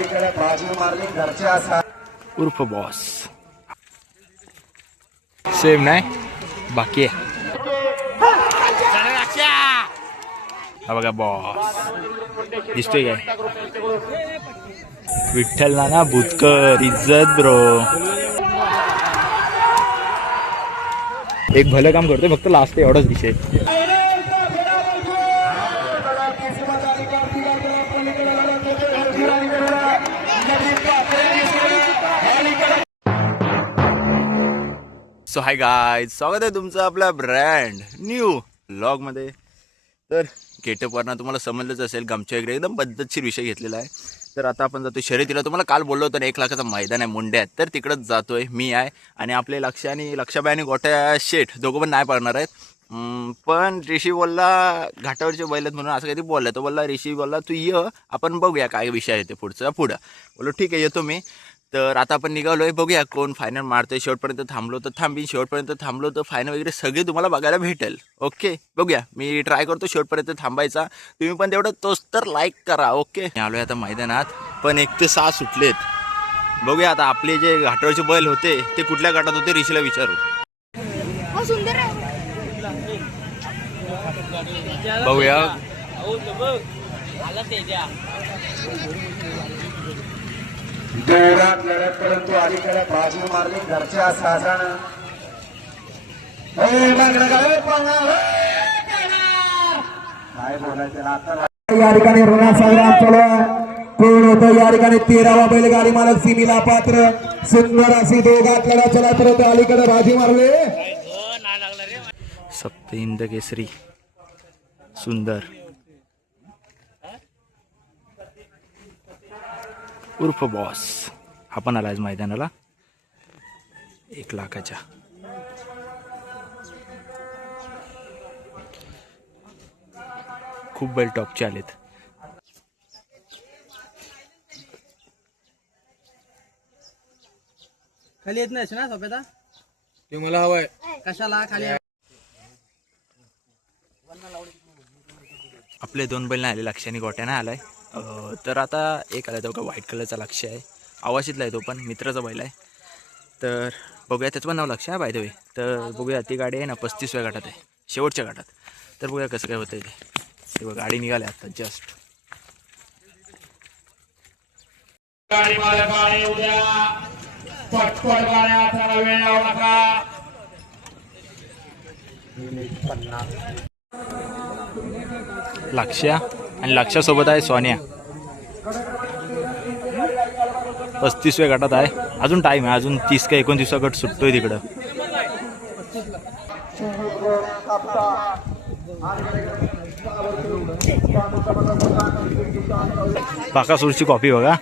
अलीकडे बाजू मारली घरच्या असा उर्फ बॉस सेम नाही बाकी आहे हा बघा बॉस दिसतोय काय विठ्ठल नाना भूतकर इज्जत ब्रो एक भलं काम करतोय फक्त लास्ट एवढाच विषय सो हाय गाईज स्वागत आहे तुमचं आपल्या ब्रँड न्यू व्लॉगमध्ये. तर गेटअपवरनं तुम्हाला समजलंच असेल गमच्या वगैरे एकदम पद्धतशीर विषय घेतलेला आहे. तर आता आपण जातोय शर्यतीला. तुम्हाला काल बोललो होतो ना 1 लाखाचं मैदान आहे मुंड्यात, तर तिकडंच जातोय मी आहे आणि आपले लक्षाबाई आणि गोट्या शेठ दोघं पण नाही पडणार आहेत. पण ऋषी बोलला घाटावरचे बैल आहेत म्हणून असं काहीतरी बोलला. तो बोलला ऋषी बोलला तू ये आपण बघूया काय विषय आहे ते पुढं. बोललो ठीक आहे येतो मी. तर आता आपण निघालोय बघूया कोण फायनल मारतोय. शेवटपर्यंत थांबलो तर थांबीन, शेवटपर्यंत थांबलो तर फायनल वगैरे सगळे तुम्हाला बघायला भेटेल. ओके बघूया. मी ट्राय करतो शेवटपर्यंत थांबायचा. तुम्ही पण तेवढं तोच तर लाईक करा. ओके आलोय आता मैदानात पण 1 ते 6 सुटलेत. बघूया आता आपले जे घाटावरचे बैल होते ते कुठल्या घाटात होते ऋषीला विचारू. बघूया जोरात लढत परंतु अलीकडे बाजू मारली घरच्या साजानं काय बोलायचं आता या ठिकाणी ऋणा संग्राम चालू आहे. कोण होतं या ठिकाणी 13वा बैलगाडी मालक सिमीला पात्र सुंदर अशी दोघात लढत चला परंतु अलीकडे बाजू मारले. सप्तहिंद केसरी सुंदर उर्फ बॉस हा पण आला आज मैदानाला 1 लाखाच्या. खूप बैल टॉपचे आलेत. खाली येत नाही ना सोप्याता ते मला हवंय कशाला खाली आपले 2 बैल नाही आले. लक्षाने गोट्याने आलाय. तर आता एक आला तो का व्हाईट कलरचा लक्ष आहे. आवाशीतला आहे तो पण मित्राचा बैल आहे. तर बघूया त्याचं पण नाव लक्ष आहे बाय द वे. तर बघूया ती गाडी आहे ना 35व्या गटात आहे शेवटच्या गटात. तर बघूया कसं काय होतं ते बघा गाडी निघाली आता जस्ट. गाडी मालकाने उद्या पटपट गाड्या थोडा वेळ लावू नका. लक्ष्या आणि लक्षासोबत आहे सोन्या. 35व्या गटात आहे. अजून टाईम आहे. अजून 30 का 29 गट सुटतोय तिकडं. बाकासूरची कॉपी बघा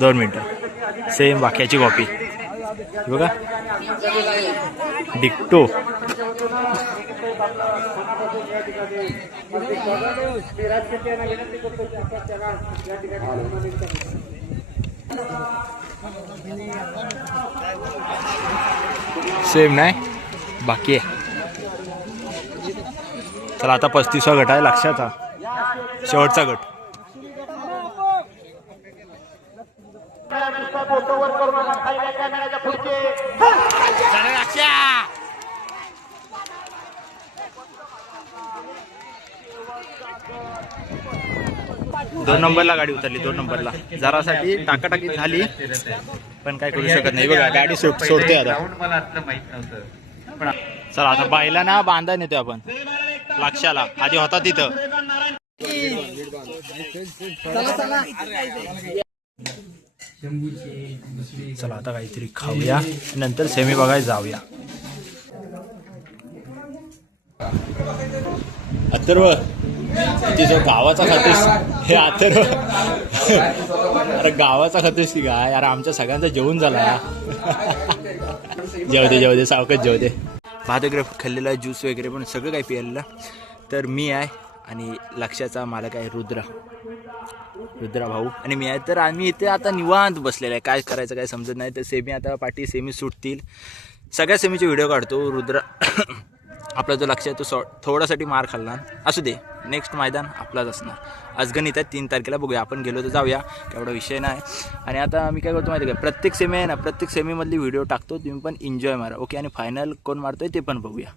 2 मिनटं. सेम बाक्याची कॉपी बघा डिक्टो. सेम नाही बाकी आहे. चला आता 35वा गट आहे लक्षाचा शेवटचा गट. दोन नंबरला गाडी उतरली. 2 नंबरला जरासाठी टाकाटाकी झाली पण काय करू शकत नाही. बघा गाडी सोडते आता. चला आता बायला ना बांधा नेतोय आपण लक्षाला. आधी होता तिथं. चला आता काहीतरी खाऊया नंतर सेमी बघायला जाऊया. अथर्व तिचं गावाचा खातेस हे अथर्व. अरे गावाचा खातेस ती काय यार. आमच्या सगळ्यांचा जेवण झाला. जेव दे सावकाश जेव दे. भात वगैरे खाल्लेला आहे ज्यूस वगैरे पण सगळं काही प्यायलेलं. तर मी आहे आणि लक्षाचा मालक आहे रुद्रा भाऊ आणि मी आहे. तर आम्ही इथे आता निवांत बसलेलं आहे. काय करायचं काय समजत नाही. तर सेमी आता पाठी सेमी सुटतील. सगळ्या सेमीचे व्हिडिओ काढतो. आपला जो लक्ष आहे तो थोडासाठी मार खाल्ला. असू दे, नेक्स्ट मैदान आपलाच असणार. अजगणित आहे 3 तारखेला, बघूया. आपण गेलो तर जाऊया, एवढा विषय नाही. आणि आता मी काय करतो माहिती आहे का, प्रत्येक सेमी आहे ना, प्रत्येक सेमीमधली व्हिडिओ टाकतो, तुम्ही पण एन्जॉय मारा. ओके. आणि फायनल कोण मारतोय ते पण बघूया.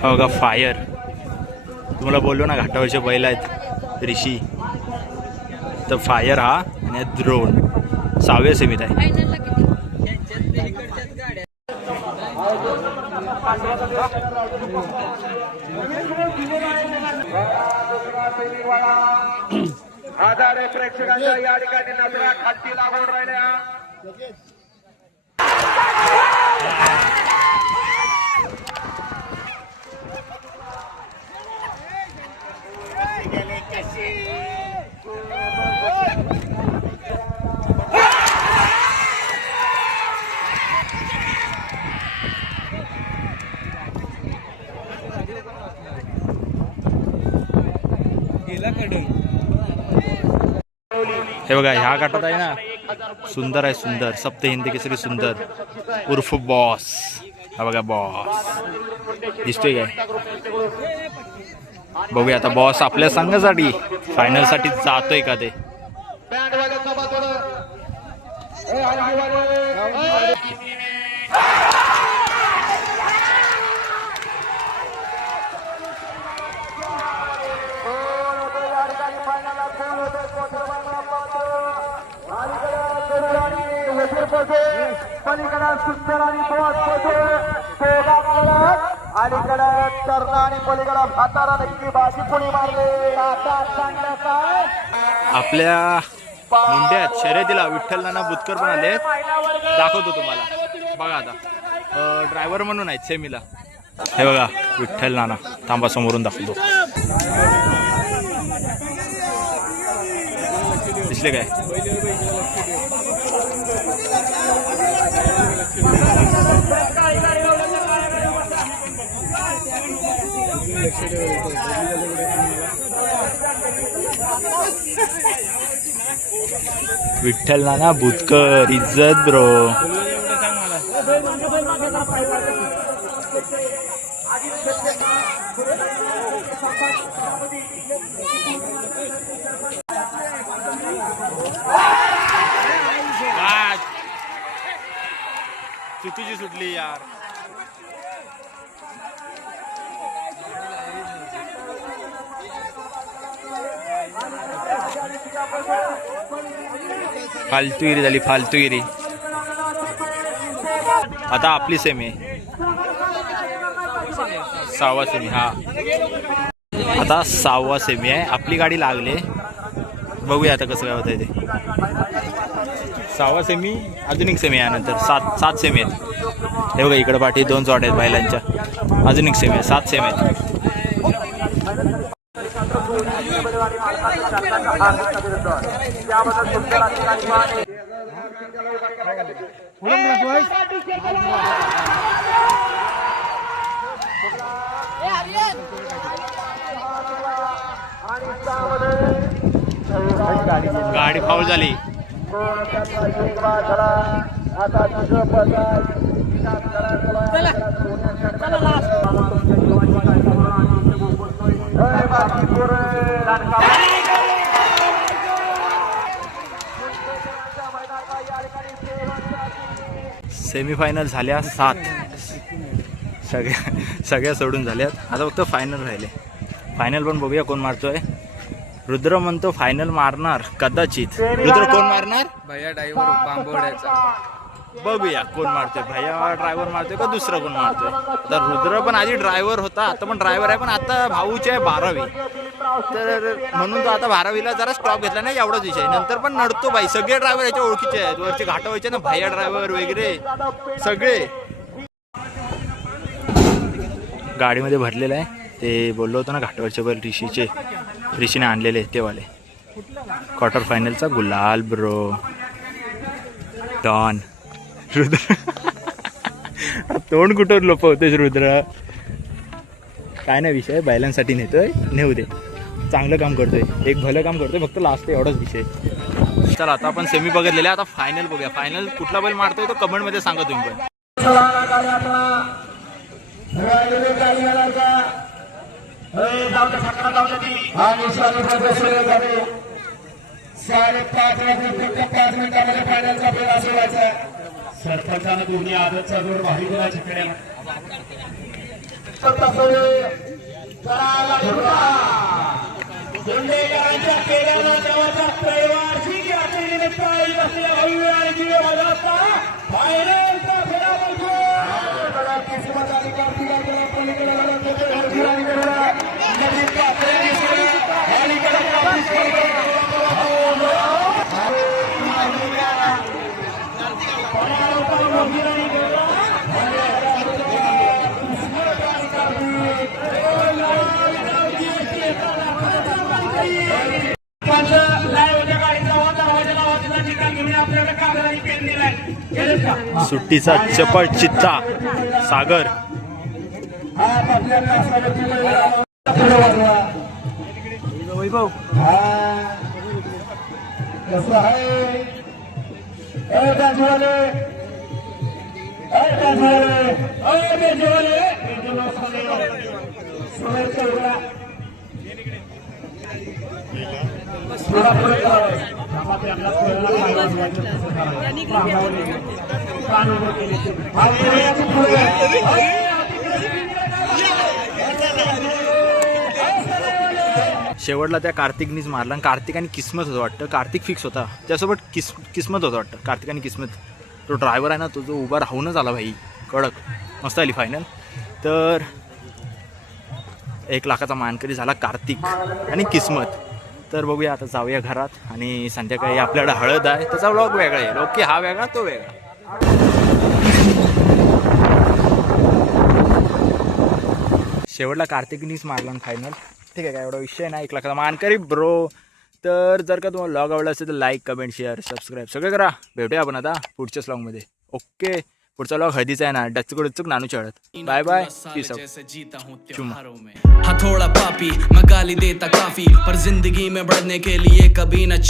हो का, फायर. तुम्हाला बोललो ना घाटावरचे बैल आहेत ऋषी, तर फायर हा आणि द्रोण 6व्या सेमीत आहे. हजारो प्रेक्षकांच्या या ठिकाणी नजरा खालती लागून राहिल्या. हे बघा, ह्या घाटात आहे ना, सुंदर आहे, सुंदर सप्त हिंदी केसरी सुंदर उर्फ बॉस. हा बघा बॉस दिसतोय काय, बघूया आता बॉस आपल्या संघासाठी फायनलसाठी जातोय का ते. पलीकडे सुंदर आणि अलीकडे तरण आणि पलीकडे भातारा नक्की बाजी कोणी मारले. आता चांगलं काय आपल्या मुंड्यात शर्यतीला विठ्ठल नाना बुतकर पण आले, दाखवतो तुम्हाला. बघा आता ड्रायव्हर म्हणून आहेत सेमीला. हे बघा विठ्ठल नाना, थांबा समोरून दाखवतो. दिसले काय, विठ्ठल नाना बुतकर, इज्जत ब्रो. चुकीची सुटली यार. फालतूगिरी झाली, फालतूगिरी. आता आपली सेमी आहे, 6वा सेमी. हा आता 6वा सेमी आहे, आपली गाडी लागले. बघूया आता कसं काय होत आहे ते. 6वा सेमी, अजून एक सेमी आहे, नंतर 7 सेमी आहेत. हे बघा इकडे पाठी 2 चॉट आहेत बैलांच्या, अजून एक सेमी आहे, 7 सेमी आहेत. गाडी फाऊल झाली. सेमीफायनल झाल्या 7, सगळ्या सोडून झाल्यात. आता फक्त फायनल राहिले. फायनल पण बघूया कोण मारतोय. रुद्र म्हणतो फायनल मारणार कदाचित. रुद्र कोण मारणार? भैया ड्रायव्हर बांबवड्याचा. बघूया कोण मारतोय, भैया ड्रायव्हर मारतोय का दुसरं कोण मारतोय. तर रुद्र पण आधी ड्रायव्हर होता, आता पण ड्रायव्हर आहे, पण आता भाऊची आहे 12वी, तर म्हणून तो आता 12वीला जरा स्टॉप घेतला नाही, एवढाच विषय. नंतर पण नडतो बाई, सगळे ड्रायव्हर याच्या ओळखीचे आहेत, वरचे घाटा व्हायचे ना, भैया ड्रायव्हर वगैरे सगळे. गाडीमध्ये भरलेलं आहे ते, बोललो होतो ना घाटावरचे बैल ऋषीने आणलेले ते वाले. क्वार्टर फायनलचा गुलाल ब्रो, डॉन रुद्र तोंड कुठं लपवतेस रुद्र. काय नाही विषय, बैलांसाठी नेतोय, नेऊ दे. चांगलं काम करतोय, एक भलं काम करतोय, फक्त लास्ट एवढाच विषय. चला आता आपण सेमी बघितलेले, आता फायनल बघूया. फायनल कुठला बैल मारतोय तो कमेंट मध्ये सांगा तुम्ही पण. सरपंचानं दोन्ही आदतचा जोर भारी गुणाची खेळ्या गोंडेकरांच्या केल्यानं देवाचा परिवारची की अतिरिक्त निमित्ताळी असलेल्या भव्य आणि दिव्य मैदानाचा फायनलचा फेरा बघतो. सुट्टीचा चपळ चित्ता सागर. वैभव शेवटला त्या कार्तिकनीच मारला आणि कार्तिक आणि किस्मत होतं वाटतं. कार्तिक फिक्स होता, त्यासोबत किस्मत होतं वाटतं. कार्तिक आणि किस्मत, तो ड्रायव्हर आहे ना, तो जो उभा राहूनच आला भाई, कडक मस्त आली फायनल. तर 1 लाखाचा मानकरी झाला कार्तिक आणि किस्मत. तर बघूया आता, जाऊया घरात आणि संध्याकाळी आपल्याकडे हळद आहे, त्याचा व्लॉग वेगळा आहे. ओके, हा वेगळा तो वेगळा. शेवटला कार्तिकनीच मारला फायनल. ठीक आहे, काय एवढा विषय नाही. 1 लाखाचा मानकरी ब्रो. तर जर का तुम्हाला व्लॉग आवडला असेल तर लाईक, कमेंट, शेअर, सबस्क्राईब सगळं करा. भेटूया आपण आता पुढच्याच व्लॉगमध्ये. ओके, पुढचा व्लॉग हळदीचा आहे ना, डचकुडचुक नानूच्या हळद. Bye bye, peace out. हथौड़ा पापी मैं गाली देता काफी, पर जिंदगी में बढ़ने के लिए कभी न